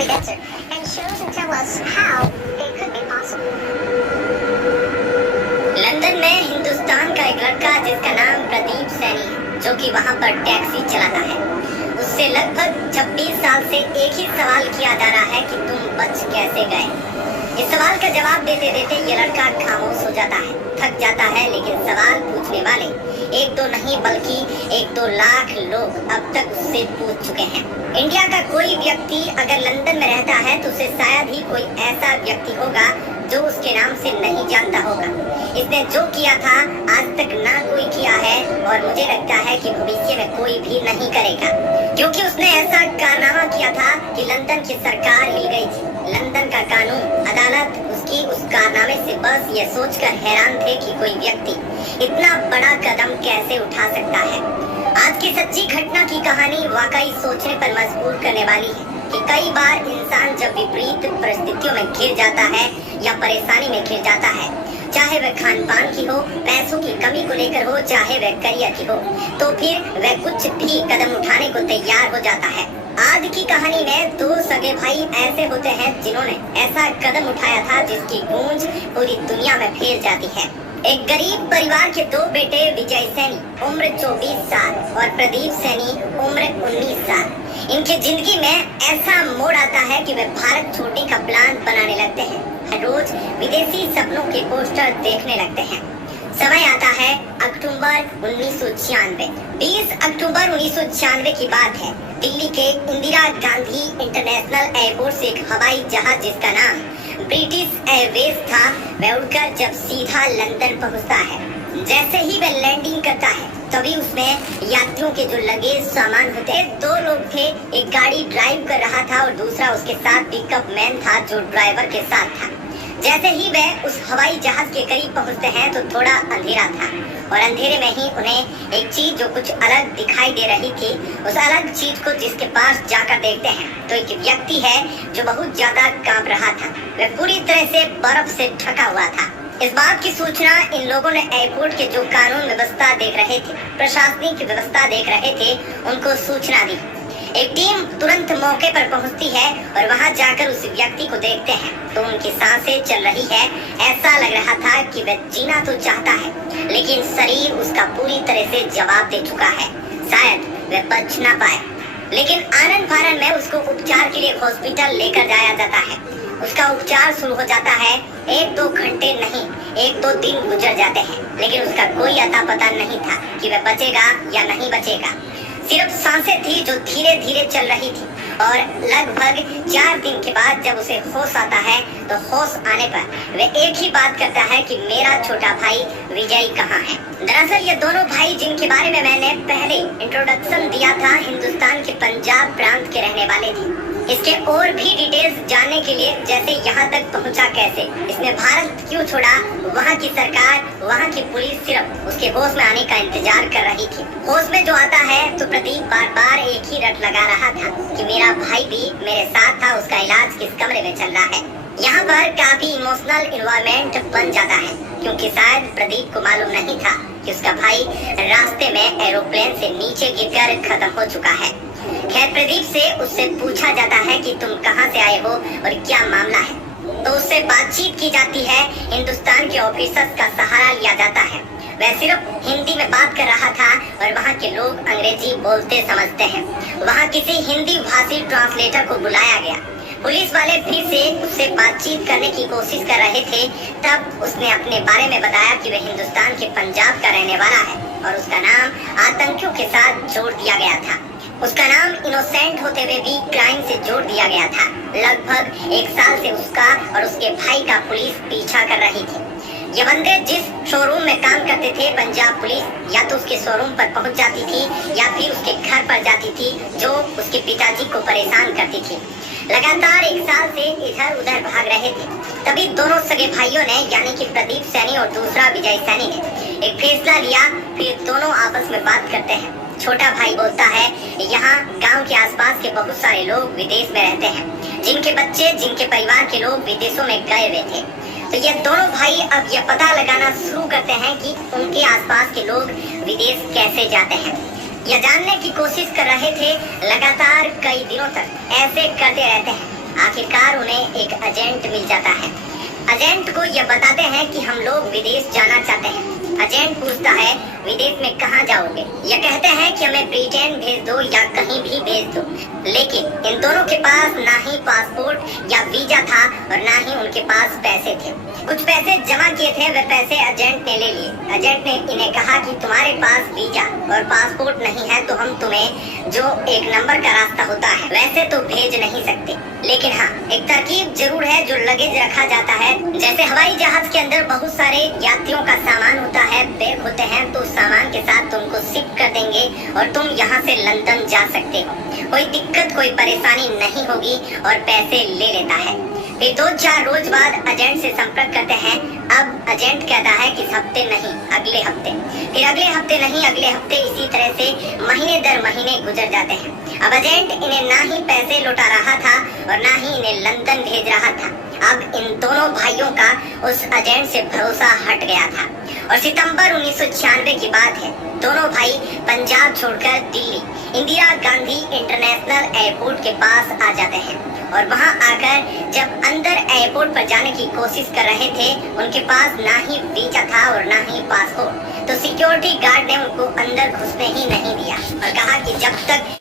be better and shows and tell us how it could be possible. London में हिंदुस्तान का एक लड़का जिसका नाम प्रदीप सैनी है, जो कि वहाँ पर टैक्सी चलाता है, उससे लगभग 26 साल से एक ही सवाल किया जा रहा है कि तुम बच कैसे गए। इस सवाल का जवाब देते देते ये लड़का खामोश हो जाता है, थक जाता है, लेकिन सवाल पूछने वाले एक दो नहीं बल्कि 1-2 लाख लोग अब तक उससे पूछ चुके हैं। इंडिया का कोई व्यक्ति अगर लंदन में रहता है तो उसे शायद ही कोई ऐसा व्यक्ति होगा जो उसके नाम से नहीं जानता होगा। इसने जो किया था आज तक ना कोई किया है और मुझे लगता है कि भविष्य में कोई भी नहीं करेगा, क्योंकि उसने ऐसा कारनामा किया था कि लंदन की सरकार हिल गई थी। लंदन का कानून, अदालत उसकी उस कारनामे से बस ये सोचकर हैरान थे कि कोई व्यक्ति इतना बड़ा कदम कैसे उठा सकता है। आज की सच्ची घटना की कहानी वाकई सोचने पर मजबूर करने वाली है कि कई बार इंसान जब विपरीत परिस्थितियों में घिर जाता है या परेशानी में घिर जाता है, चाहे वह खान पान की हो, पैसों की कमी को लेकर हो, चाहे वह करियर की हो, तो फिर वह कुछ भी कदम उठाने को तैयार हो जाता है। आज की कहानी में 2 सगे भाई ऐसे होते हैं जिन्होंने ऐसा कदम उठाया था जिसकी गूंज पूरी दुनिया में फैल जाती है। एक गरीब परिवार के 2 बेटे विजय सैनी उम्र 24 साल और प्रदीप सैनी उम्र 19 साल। इनकी जिंदगी में ऐसा मोड़ आता है कि वे भारत छोड़ने का प्लान बनाने लगते हैं। हर रोज विदेशी सपनों के पोस्टर देखने लगते हैं। समय आता है अक्टूबर 1996। 20 अक्टूबर 1996 की बात है। दिल्ली के इंदिरा गांधी इंटरनेशनल एयरपोर्ट से एक हवाई जहाज जिसका नाम ब्रिटिश एयरवेज था, वह उड़कर जब सीधा लंदन पहुंचता है। जैसे ही वह लैंडिंग करता है तभी उसमें यात्रियों के जो लगेज सामान होते हैं, 2 लोग थे। एक गाड़ी ड्राइव कर रहा था और दूसरा उसके साथ पिकअप मैन था जो ड्राइवर के साथ था। जैसे ही वह उस हवाई जहाज के करीब पहुंचते हैं तो थोड़ा अंधेरा था और अंधेरे में ही उन्हें एक चीज जो कुछ अलग दिखाई दे रही थी। उस अलग चीज को जिसके पास जाकर देखते हैं तो एक व्यक्ति है जो बहुत ज्यादा कांप रहा था। वह पूरी तरह से बर्फ से ढका हुआ था। इस बात की सूचना इन लोगों ने एयरपोर्ट के जो कानून व्यवस्था देख रहे थे, प्रशासनिक व्यवस्था देख रहे थे, उनको सूचना दी। एक टीम तुरंत मौके पर पहुंचती है और वहां जाकर उस व्यक्ति को देखते हैं तो उनकी सांसें चल रही है। ऐसा लग रहा था कि वह जीना तो चाहता है, लेकिन शरीर उसका पूरी तरह से जवाब दे चुका है। शायद वह बच ना पाए, लेकिन आनंद फानन में उसको उपचार के लिए हॉस्पिटल लेकर जाया जाता है। उसका उपचार शुरू हो जाता है। 1-2 घंटे नहीं, 1-2 दिन गुजर जाते हैं, लेकिन उसका कोई अता पता नहीं था कि वह बचेगा या नहीं बचेगा। सिर्फ सांसें थी जो धीरे धीरे चल रही थी और लगभग 4 दिन के बाद जब उसे होश आता है तो होश आने पर वह एक ही बात करता है कि मेरा छोटा भाई विजय कहाँ है। दरअसल ये दोनों भाई जिनके बारे में मैंने पहले इंट्रोडक्शन दिया था, हिंदुस्तान के पंजाब प्रांत के रहने वाले थे। इसके और भी डिटेल्स जानने के लिए, जैसे यहाँ तक पहुँचा कैसे, इसने भारत क्यों छोड़ा, वहाँ की सरकार, वहाँ की पुलिस सिर्फ उसके होश में आने का इंतजार कर रही थी। होश में जो आता है तो प्रदीप बार बार एक ही रट लगा रहा था कि मेरा भाई भी मेरे साथ था, उसका इलाज किस कमरे में चल रहा है। यहाँ पर काफी इमोशनल इन्वायरमेंट बन जाता है, क्योंकि शायद प्रदीप को मालूम नहीं था कि उसका भाई रास्ते में एरोप्लेन से नीचे गिरकर खत्म हो चुका है। खैर, प्रदीप से उससे पूछा जाता है कि तुम कहाँ से आए हो और क्या मामला है, तो उससे बातचीत की जाती है। हिंदुस्तान के ऑफिसर्स का सहारा लिया जाता है। वह सिर्फ हिंदी में बात कर रहा था और वहाँ के लोग अंग्रेजी बोलते समझते हैं। वहाँ किसी हिंदी भाषी ट्रांसलेटर को बुलाया गया। पुलिस वाले फिर से उससे बातचीत करने की कोशिश कर रहे थे। तब उसने अपने बारे में बताया कि वह हिंदुस्तान के पंजाब का रहने वाला है और उसका नाम आतंकियों के साथ जोड़ दिया गया था। उसका नाम इनोसेंट होते हुए भी क्राइम से जोड़ दिया गया था। लगभग 1 साल से उसका और उसके भाई का पुलिस पीछा कर रही थी। ये बंदे जिस शोरूम में काम करते थे, पंजाब पुलिस या तो उसके शोरूम पर पहुंच जाती थी या फिर उसके घर पर जाती थी, जो उसके पिताजी को परेशान करती थी। लगातार 1 साल से इधर उधर भाग रहे थे। तभी दोनों सगे भाइयों ने, यानी कि प्रदीप सैनी और दूसरा विजय सैनी ने एक फैसला लिया। फिर दोनों आपस में बात करते हैं। छोटा भाई बोलता है, यहाँ गांव के आसपास के बहुत सारे लोग विदेश में रहते हैं, जिनके बच्चे, जिनके परिवार के लोग विदेशों में गए हुए थे। तो ये दोनों भाई अब ये पता लगाना शुरू करते हैं कि उनके आसपास के लोग विदेश कैसे जाते हैं। यह जानने की कोशिश कर रहे थे। लगातार कई दिनों तक ऐसे करते रहते हैं। आखिरकार उन्हें एक एजेंट मिल जाता है। एजेंट को यह बताते हैं कि हम लोग विदेश जाना चाहते हैं। एजेंट पूछता है विदेश में कहाँ जाओगे? यह कहते हैं कि हमें ब्रिटेन भेज दो या कहीं भी भेज दो। लेकिन इन दोनों के पास ना ही पासपोर्ट या वीजा था और ना ही उनके पास पैसे थे। कुछ पैसे जमा किए थे, वे पैसे एजेंट ने ले लिए। एजेंट ने इन्हें कहा कि तुम्हारे पास वीजा और पासपोर्ट नहीं है तो हम तुम्हें जो एक नंबर का रास्ता होता है वैसे तो भेज नहीं सकते, लेकिन हाँ एक तरकीब जरूर है जो लगेज रखा जाता है। जैसे हवाई जहाज के अंदर बहुत सारे यात्रियों का सामान होता है, बैग होते हैं, तो सामान के साथ तुमको शिफ्ट कर देंगे और तुम यहाँ से लंदन जा सकते हो। कोई दिक्कत कोई परेशानी नहीं होगी और पैसे ले लेता है। फिर 2-4 रोज बाद एजेंट से संपर्क करते हैं। अब एजेंट कहता है कि इस हफ्ते नहीं अगले हफ्ते, फिर अगले हफ्ते नहीं अगले हफ्ते, इसी तरह से महीने दर महीने गुजर जाते हैं। अब एजेंट इन्हें ना ही पैसे लौटा रहा था और ना ही इन्हें लंदन भेज रहा था। अब इन दोनों भाइयों का उस एजेंट से भरोसा हट गया था और सितंबर 1996 की बात है। दोनों भाई पंजाब छोड़कर दिल्ली इंदिरा गांधी इंटरनेशनल एयरपोर्ट के पास आ जाते हैं और वहां आकर जब अंदर एयरपोर्ट पर जाने की कोशिश कर रहे थे, उनके पास ना ही वीजा था और ना ही पासपोर्ट, तो सिक्योरिटी गार्ड ने उनको अंदर घुसने ही नहीं दिया और कहा कि जब तक